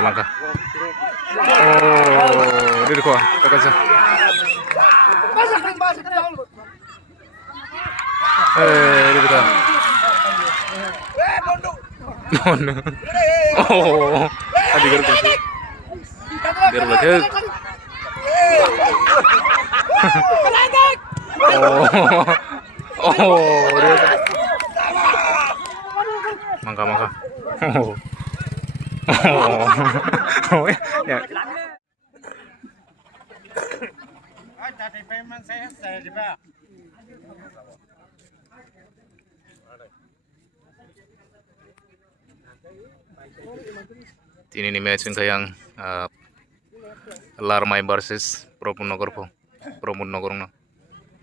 langkah. Oh, ini kok, kakak. Ini betul. Oh, tadi gerbang. Gerbang. Oh, mangga. Oh, ya. Ini nih match yang Larmai versus Promunogor no.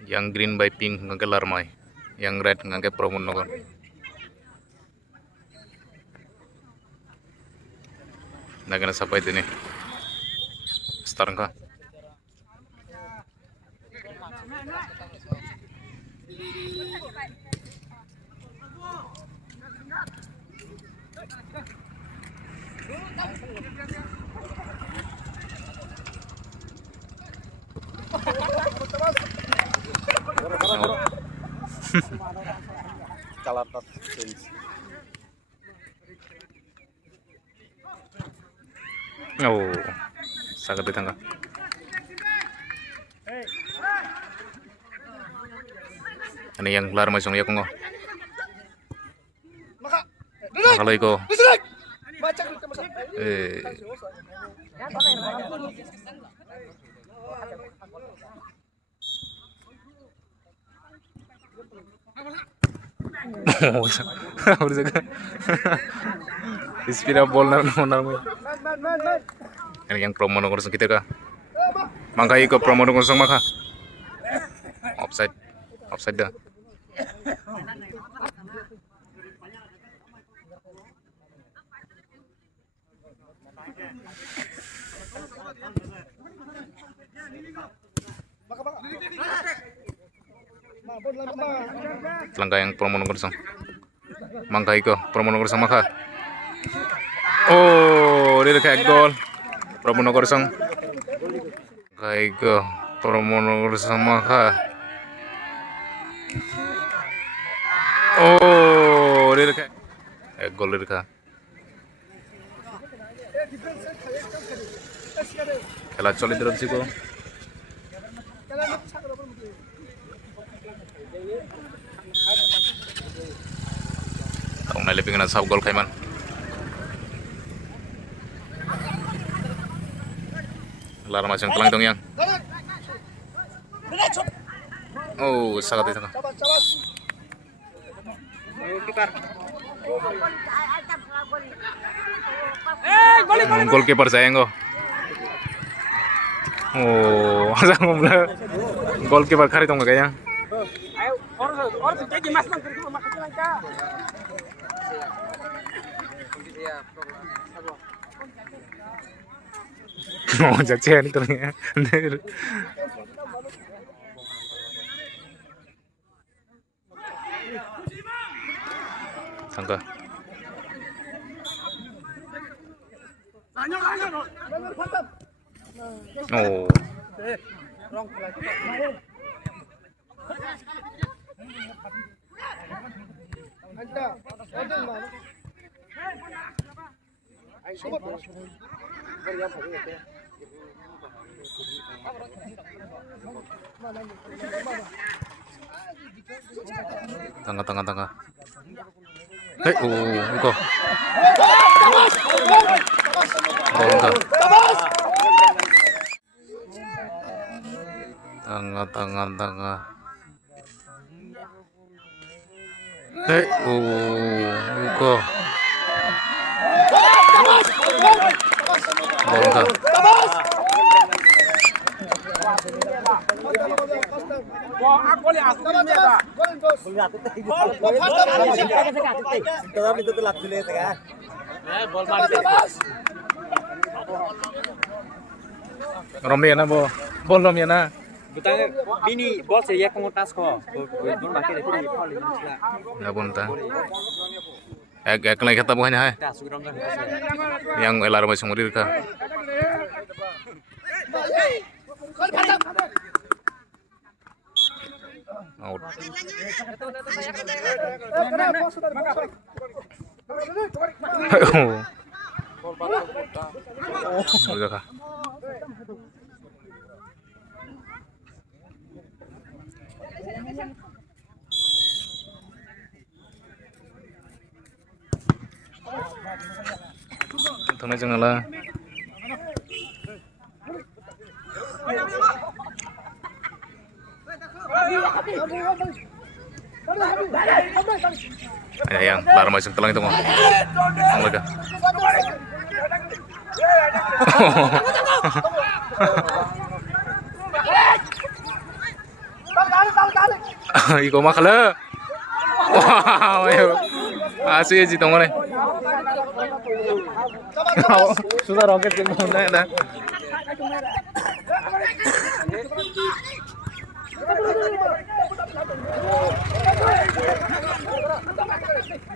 Yang green by pink ngake Larmai, yang red ngake Promunogor. Nagana siapa itu nih? Start ka? Oh, sangat ditangkap. Ini yang kelar masuk ya kongo. Kalau iko. Ispira bol na. Ini yang promo nomor kita kah? Mangka iko promo nomor maka. Offside dah. Langkah yang promo nomor Mangka iko promo nomor maka. Oh, dia kayak gol. Promo nomor kayak iko promo nomor maka. Oh, dia kayak gol dia ka. Kala chole terus sih ko. Tong na leping na sab gol kaiman. Lar macam telang dong yang. Oh, sangat itu. Goalkeeper sayang go. Oh, asal ngomong goalkeeper kari tong kayaknya. Oh, jajah ini ternyata. Sangka. Oh. Tengah. Hei, iko. Tengah. Hei, iko. Romiana bo, bol Romiana. Butang bini bol saya kongotas ko. Bol makin itu di poli. Ya bunta. Ek lagi kata bukannya hai. dah sugram dah. Yang alarm masih nguri ka. Out. Udah kah? Tengah jangan lah. Ada yang lar masuk telang itu mau. Mereka. Iko makala. Wow, asli sih tong mana? Sudah roket yang mana ada?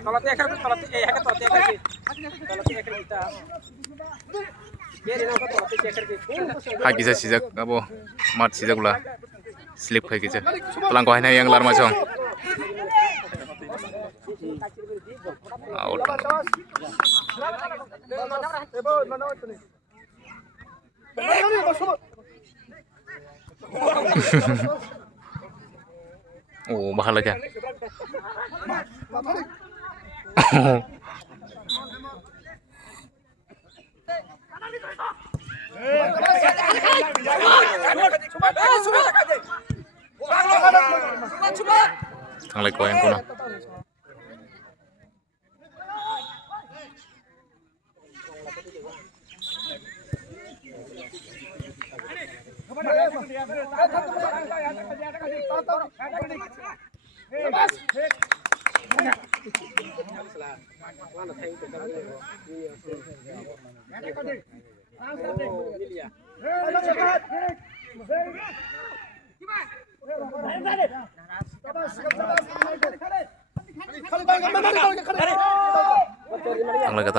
Kalau tiakar kita. Kalau tiakar kita. Biarin aku kalau tiakar kita. Haki sa sijak apa? Mat sijak lah. Slip kayak gitu. Pelang kau yang lar masuk. Out. Oh, mahal aja. Thằng lại có em cô nào.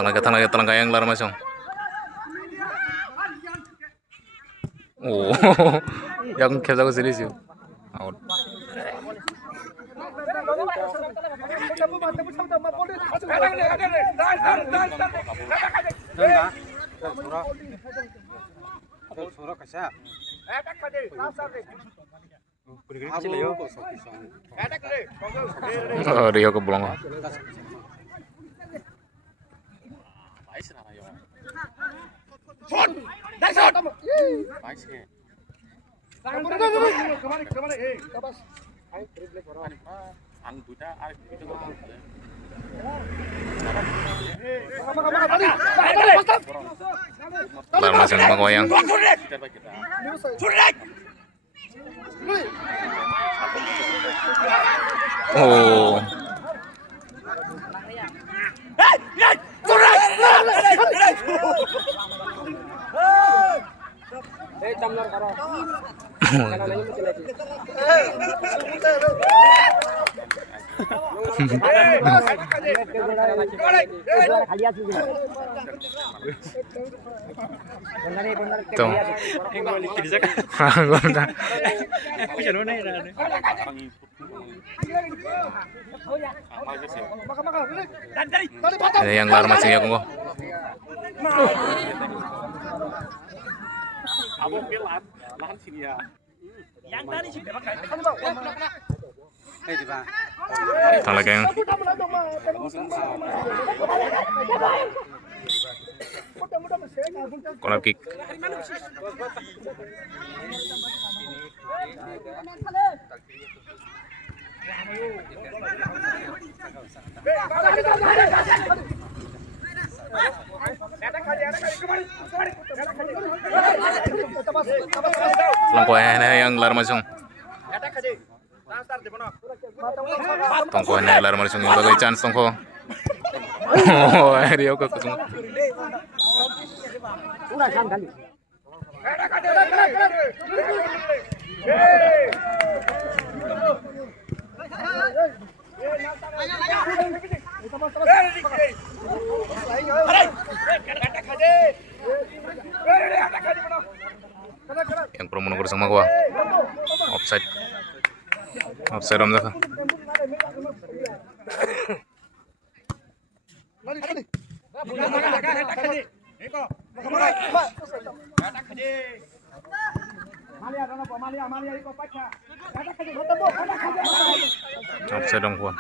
Tang lagi yang lar masuk. Oh, yang kerja aku serius. Out. Oh, Rio ke belong. Lar masuk menggoyang. Oh. Ada yang lar masing ya kongko. Lahan sini ya. Yang tadi sih Thằng lại càng. Corner kick. Langkau yang lar masuk. Tongko na lar masuk yung bagay chance tongko. Oh, Rio ko kusung. Yang Promonogoro sama gua. Offside. Offside Om Zaka. Offside dong gua.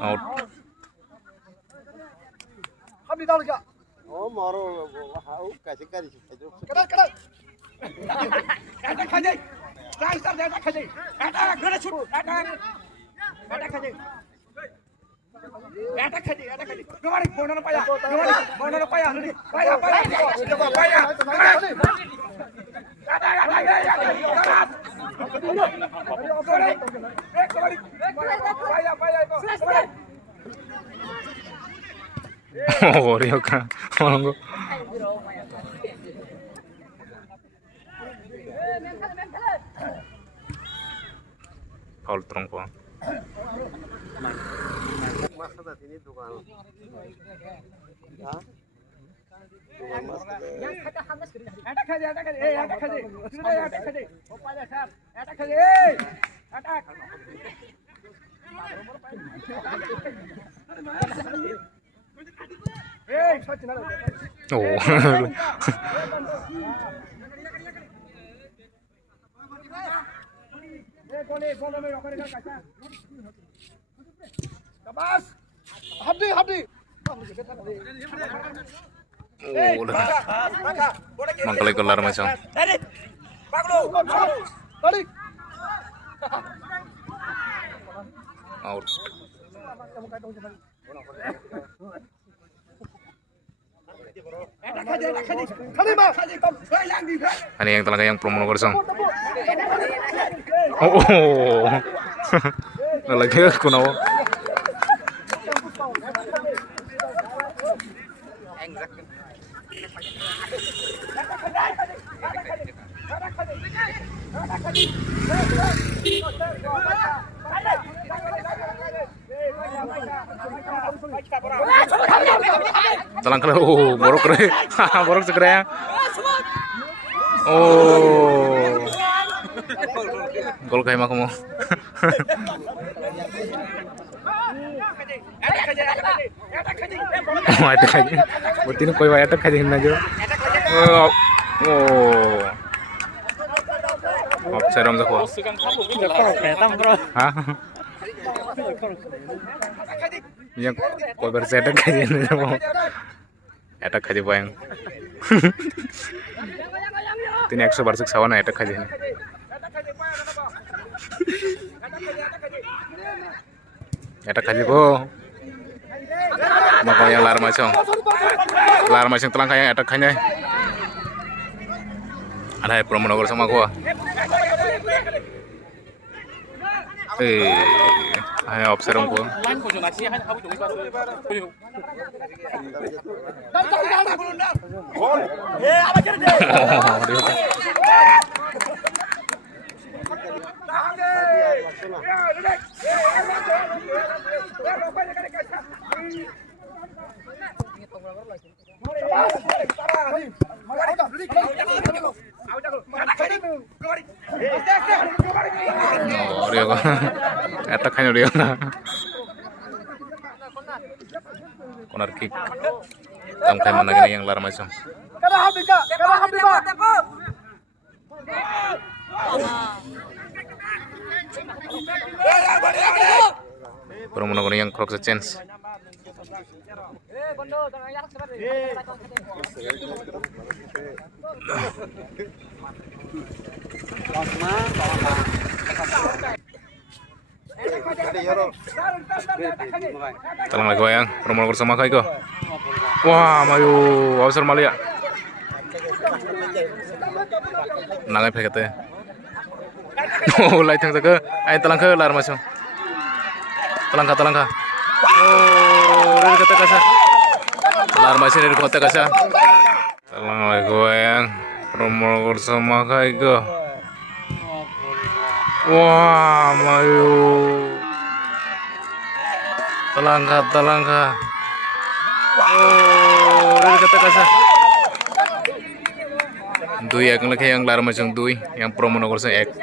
Out. Oh, moro hau kasih kasih itu. Oh, Rio kan. Monggo. Foul terong po. Masa tadi ini tukang. Hah? Tukang mas. Oh. Oh, udah. Mangkali kelar macam. Out. Ini yang telah yang Promonogoro sang. Oh. Lagi aku nawa. Telang kere, borok kere, borok segera ya. Oh, gol kayak mah kamu. Oh, ada kaji. Buat ini koi wayat kaji hina jo. Oh, offside Om Zaka. Hah? Yang koi bersih kaji hina jo. Eta kaji bayang. Tini 100 sawana eta kaji hina. Eta kaji ko. Makanya lar macam telang kayak eta kanya. Ada Promonogoro sama gua. Ayo observe gua. Oh, Rio kan. Etak hanya Rio na. Corner kick. Tangkai mana gini yang lar macam. Promonogoro yang cross chance. Talang lagi wayang Promonogoro sama kai ko. Wah, mayu awsar malia. Nangai phekate. Oh, lai thang ke ai talang ke lar masam. Talang ka. Oh, dari kata kasar. Larma sini dari kota kasa. Telang goyang. Promo sama kayak go. Wah, mayu. Telangka. Oh, dari kota kasa. Dui yang lagi yang Larma cung dui, yang promo nomor saya ek.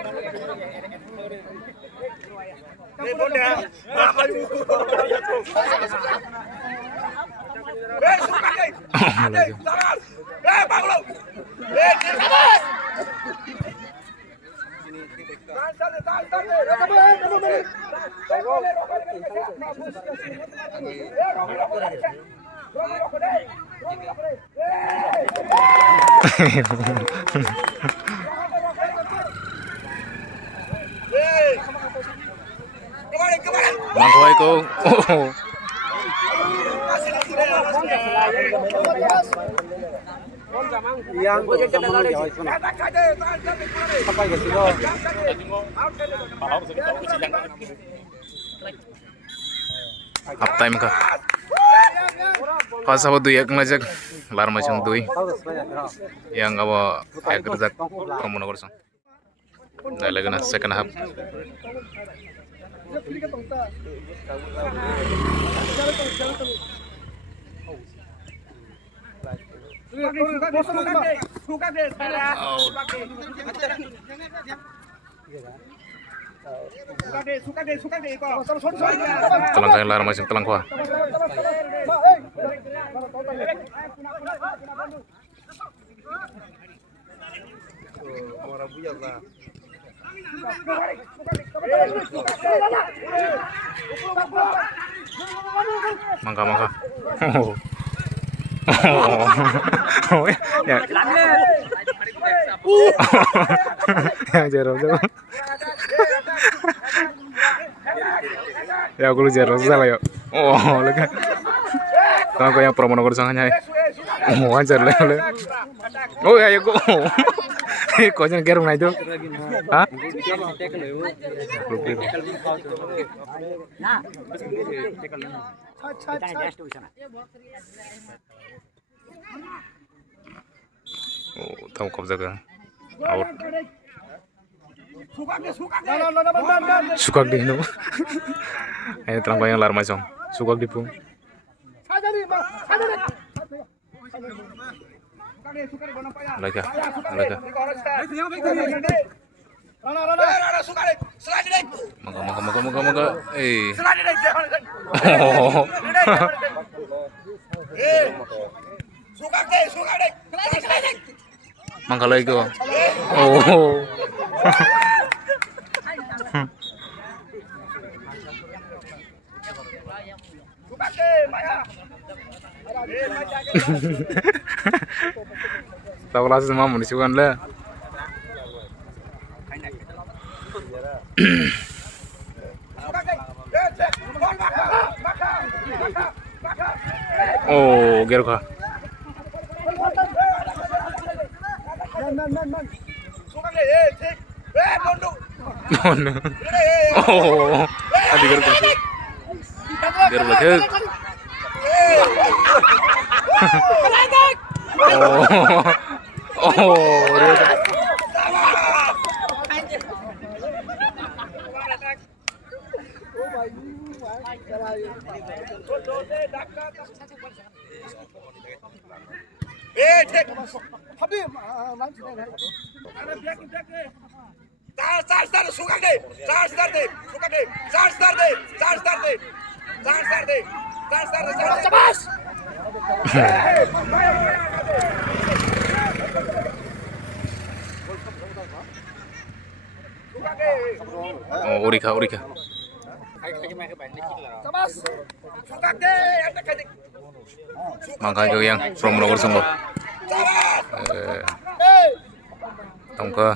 Mangkoi ko. Oh. Half time ka. Pas apa tuh ya ngajak Larma cung dui. Yang apa ya kerja promo nomor sang. Dah lagi na second half. Telang kaya Larma cung telang kuah. Mangka. Oh. Oh. Ya. Yang jero. Ya aku lu jero salah yo. Oh, lega. Kalau yang promo nomor sangatnya. Oh, anjir le. Oh, ya kok. Kok jangan gerung na itu. Hah? Oh, tahu kabza ka. Out. Sukak di no. Ini terang yang Larma cung. Sukak di pun. Lega. Moga. Oh. Mangka lagi go. Oh. Tahu lah semua munisi kan lah. Oh, geru ka. Mono. Oh, adi geru ka. Geru lagi. Oh, Oh, Urika. Makanya yang from nomor sungguh. Tongka.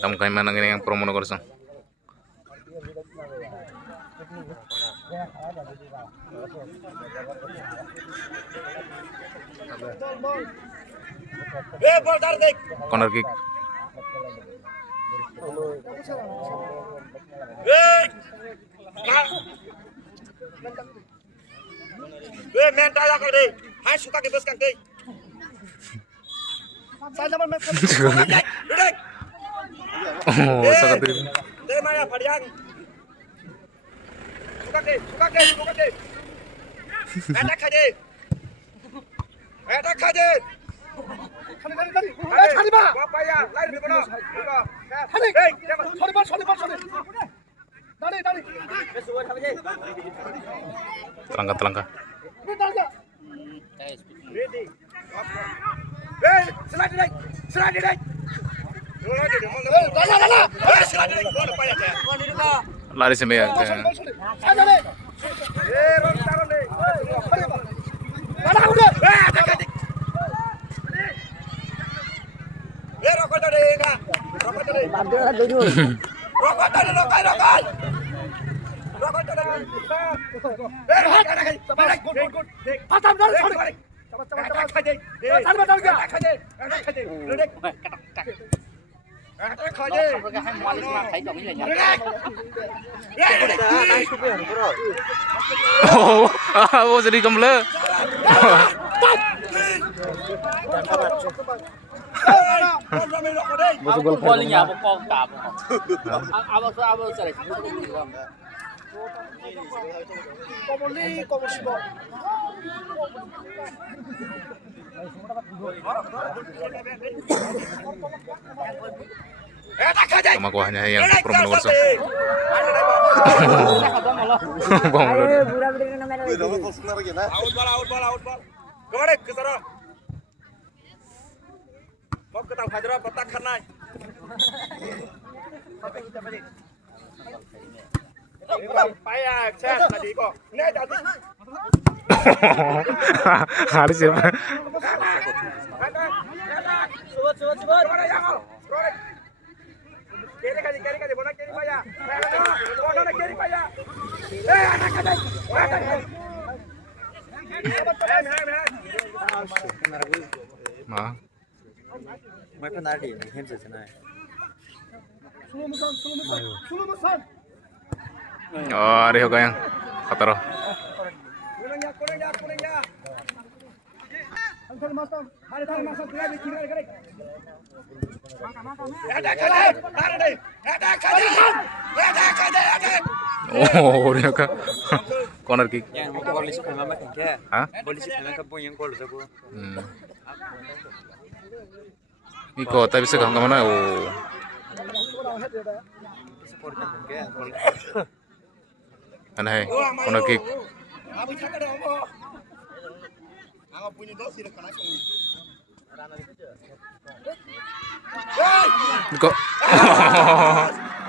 Tongka mana yang promo nomor sung. Corner kick. mental kau deh. Hai suka ke bos kang deh. Saya zaman main. Duduk. Oh, sangat ini. Deh Maya Padiang. Suka ke. Enak aja. Kali ba. Apa ya? Lain di mana? Kali. Sorry. Dari. Telangkah. Ready. Selagi dek. Lari sampai ya. Oh, jadi kemle. Bolehnya apa kau tak apa? Apa selesai? Sama kuahnya yang promo nomor 1. Out ball. Kemana ke sana? Mau ke tang Fajra petak kanai. Payah, cek tadi kok. Ini jadi. Harus ya. Sebut. Kiri kali, bola kiri payah. Bola kiri payah. Anak kali. Nah. Mai penalti ni hem se chana. Oh, ada hoga yang kataro. Kulenya. Antar masam. Hari kira kira. Ada kali. Oh, dia ka corner kick. Yang mau polisi kena makan ke? Hah? Polisi kena kapung yang gol sabu. Iko tapi sekarang kemana? Oh. Support kapung ke? Aneh, corner kick. Abi cakap dah apa? Aku punya dosi dah kena kau. Iko.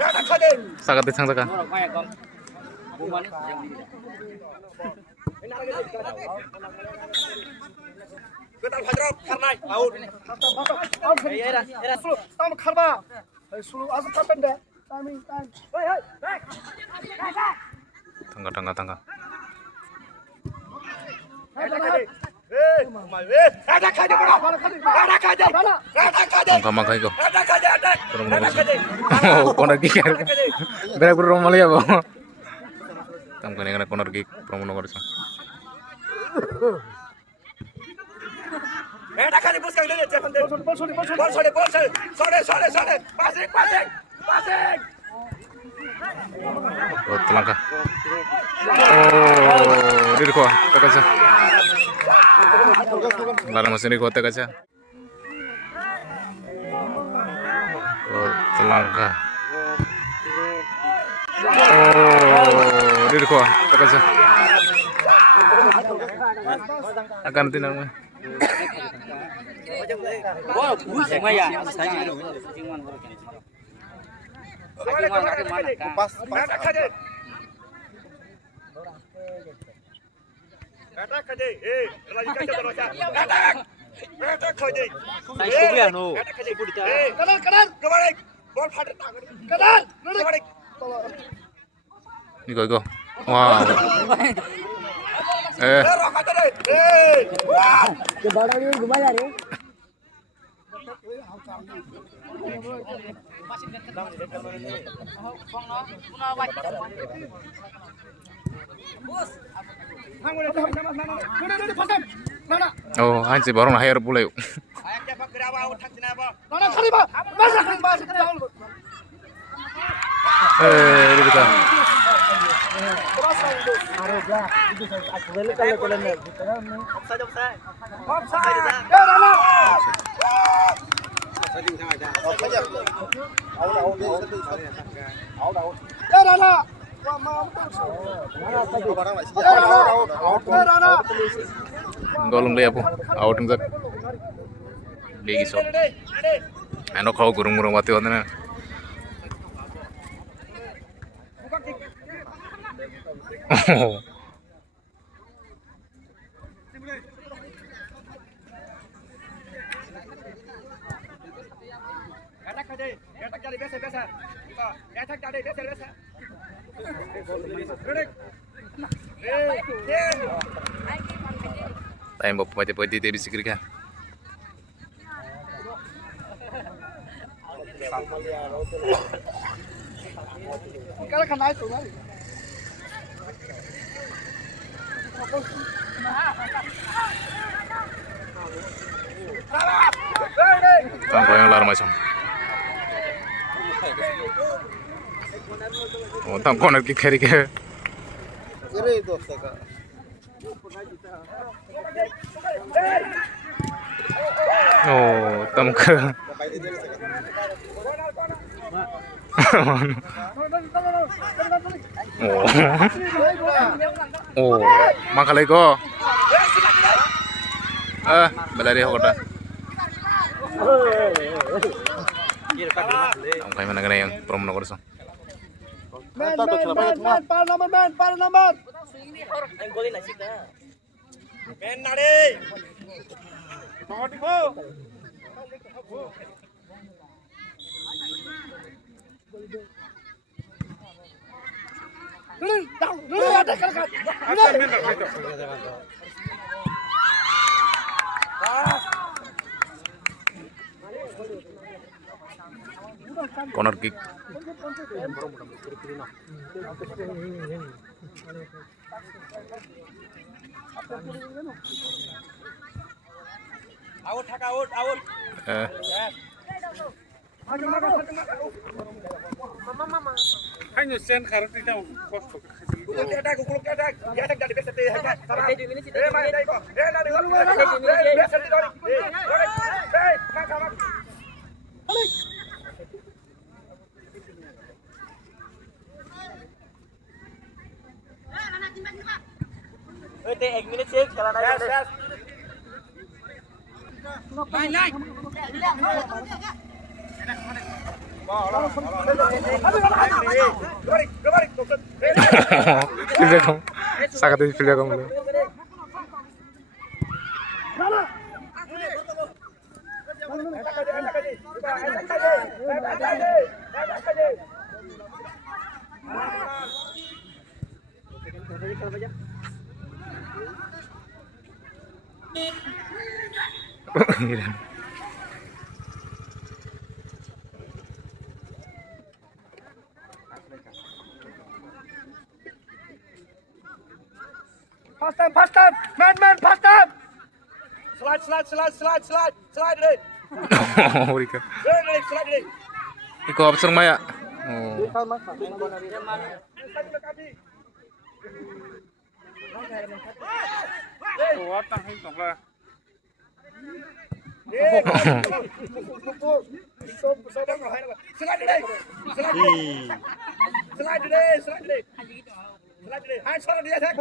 Ada kali. Sangat disangkakan. Orang kaya kau. Bukan yang di. Kita Fajra karnai. Out. Tam kharba. Sulu asal kapan dah? Timing. Hei. Tangga. Ada kali. Ada kali bro. Ada kali. Mangka iko. Ada kali. Promo nomor 1. Oh, corner kick. Berak promo ya, Bang. Tam kena corner kick promo nomor 1. Ada kali bos kang dia jangan deh. Bol sorry. Passing. Oh, telangkah. Oh, diri ko. Teka siya. Lara mo sini ko. Teka siya. Oh, telangkah. Oh, diri ko. Teka siya. Akan tinang mo. Wah, bukan Maya. Saja itu. Jangan berken. Ada kali. Ada kali. Lagi kacau terus. Ada kali. Saya sudah no. Kanan. Kebalik. Bol fader tangan. Kanan. Kebalik. Iko. Wow. Rokok tadi. Oh, anjir baru nah air pula yuk. Ini bisa. Golong dia apa? Out enggak? Lagi so. Ano kau gurung-gurung mati wanda na. Tayo mo pwede tayo bisikir ka. Cara canal itu kan. Tangko yang lar macam. Oh, tangko nak kiri ke. Oh, tangko. Oh, makalay ko. Balari ako ta. Ang kayo man na yung promo na kurso. Man, para naman. Men nade. Ada kan. Corner kick. Out, out. Hanya sen karena tidak kos. Pilih kamu, sangat pilih kamu. Fast time. Man, fast time. Slide deh. Oh, Rika. Slide deh. Iko absurd maya. Oh. Watang hing tong lah. Slide deh. Hai, suara dia saya.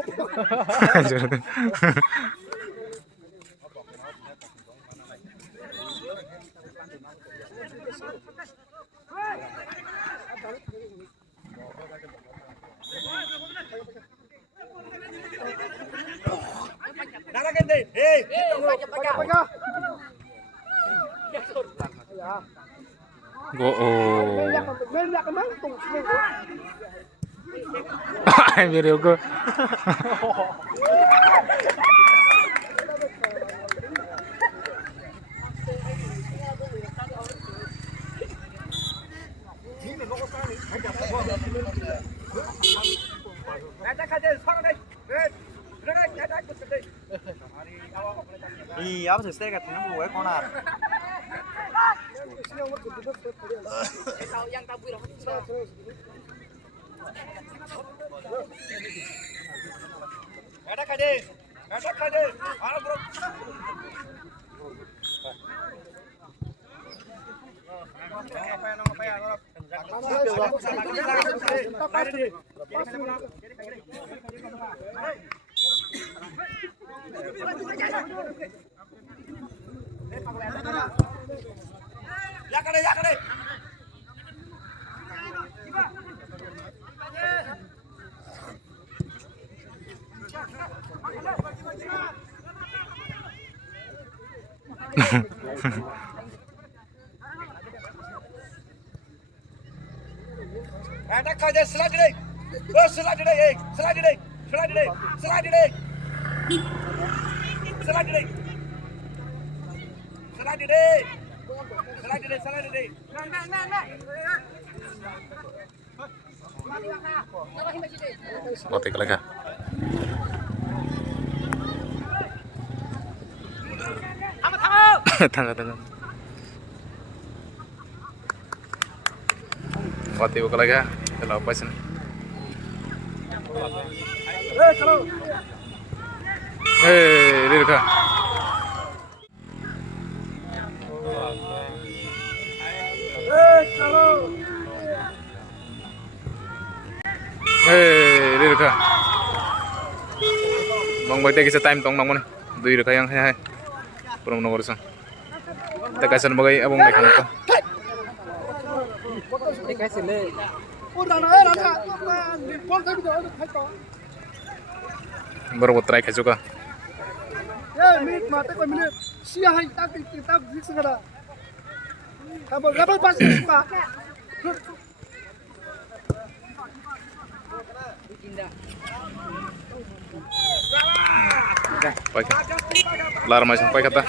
Nara ganti. Hey, Pakai. Go. Oh. Beli kemana tuh? Ay, video ko. 이 아버지 세가 되는 거 왜 거나? Botek lagi. Tangga. Botek buka lagi. Kalau pas ini. Ini kah? Ini kah? Bang boy tegi time tong nang mana? Dui kah yang hai. Purung nomor sang. Tekasan bagai abang naik kan? Baru buat try juga. minute mata ko minute siya hay tak fix kada kamu level pas pa Lar masing pai kata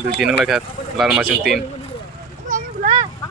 2-3 lagi lar masing 3